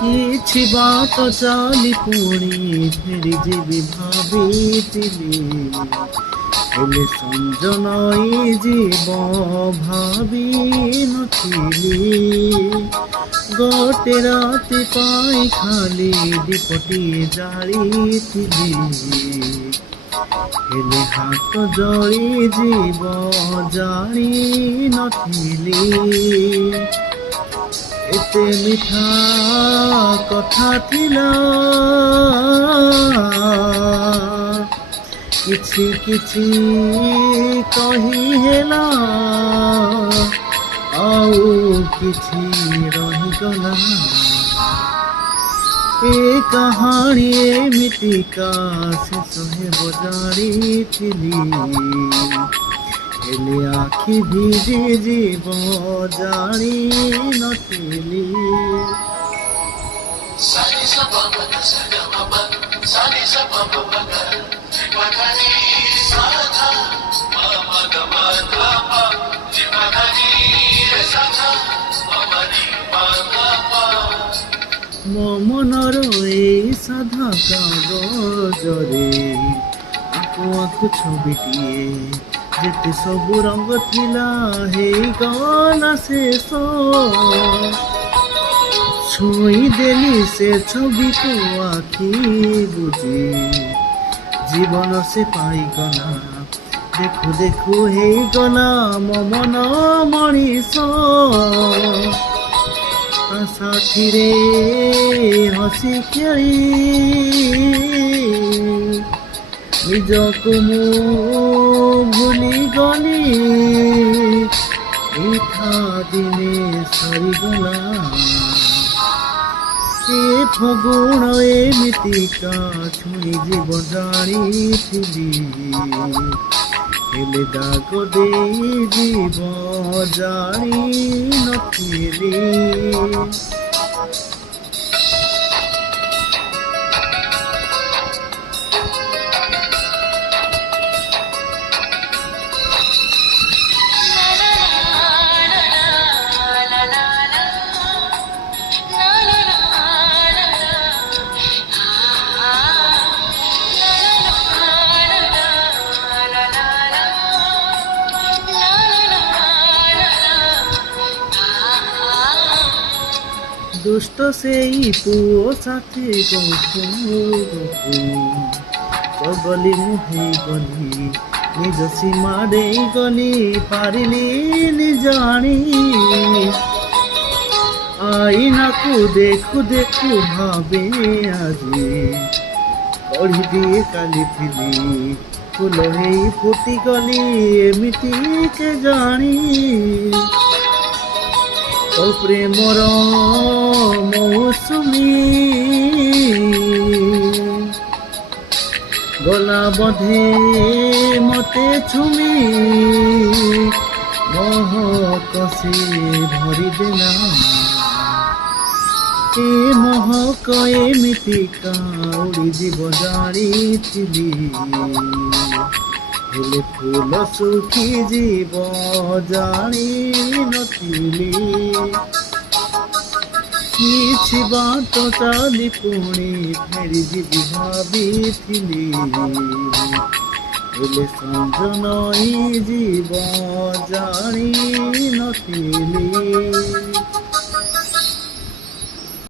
କିଛି ବାଟ ଚାଲି ପୁଣି ଫେରିଯିବି ଭାବିଥିଲି, ହେଲେ ସଞ୍ଜ ନଈ ଯିବ ଭାବି ନଥିଲି। ଗୋଟେ ରାତି ପାଇଁ ଖାଲି ଦୀପଟିଏ ଜାଳିଥିଲି, ହେଲେ ହାତ ଜଳିଯିବ ଜାଣି ନଥିଲି। ଏତେ ମିଠା କଥା ଥିଲା, କିଛି କିଛି କହି ହେଲା, ଆଉ କିଛି ରହିଗଲା। ଏ କାହାଣୀ ଏମିତିକା ଶେଷ ହେବ ଜାଣିଥିଲି, ହେଲେ ଆଖି ଭିଜି ଯିବ ଜାଣି ନଥିଲି। ମୋ ମନର ଏଇ ସାଧା କାଗଜରେ ଆକୁ ଆକୁ ଛବିଟିଏ, ଯେତେ ସବୁ ରଙ୍ଗ ଥିଲା ହେଇଗଲା ଶେଷ। ଛୁଇଁଦେଲି ସେ ଛବିକୁ ଆଖି ବୁଜି, ଜୀବନ ସେ ପାଇଗଲା। ଦେଖୁ ଦେଖୁ ହେଇଗଲା ମୋ ମନ ମଣିଷ, ତା ସାଥିରେ ହସି ଖେଳି ନିଜକୁ ମୁଁ ଭୁଲିଗଲି। ମିଠା ଦିନେ ସରିଗଲା, ଏ ଫଗୁଣ ଏମିତିକା ଛୁଇଁଯିବ ଜାଣିଥିଲି, ହେଲେ ଦାଗ ଦେଇଯିବ ଜାଣି ନଥିଲି। ଦୁଷ୍ଟ ସେଇ ପୁଅ ସାଥେ ଗଲି ମୁଁ ହେଇଗଲି, ନିଜ ସୀମା ଦେଇଗଲି ପାରିଲିନି ଜାଣି। ଆଇନାକୁ ଦେଖୁ ଦେଖୁ ଭାବେ ଆଜି କଢ଼ିଦିଏ କାଲି ଥିଲି, ଫୁଲ ହେଇ ଫୁଟିଗଲି ଏମିତି କେଜାଣି। ଓ ପ୍ରେମର ମୌସୁମୀ ଗଲା ବୋଧେ ମତେ ଛୁମି, ମହକ ସେ ଭରିଦେଲା। ଏ ମହକ ଏମିତିକା ଉଡ଼ିଯିବ ଜାଣିଥିଲି, ହେଲେ ଫୁଲ ଶୁଖିଯିବ ଜାଣି ନଥିଲି। କିଛି ବାଟ ଚାଲି ପୁଣି ଫେରିଯିବି ଭାବିଥିଲି, ହେଲେ ସଞ୍ଜ ନଈ ଯିବ ଜାଣି ନଥିଲି।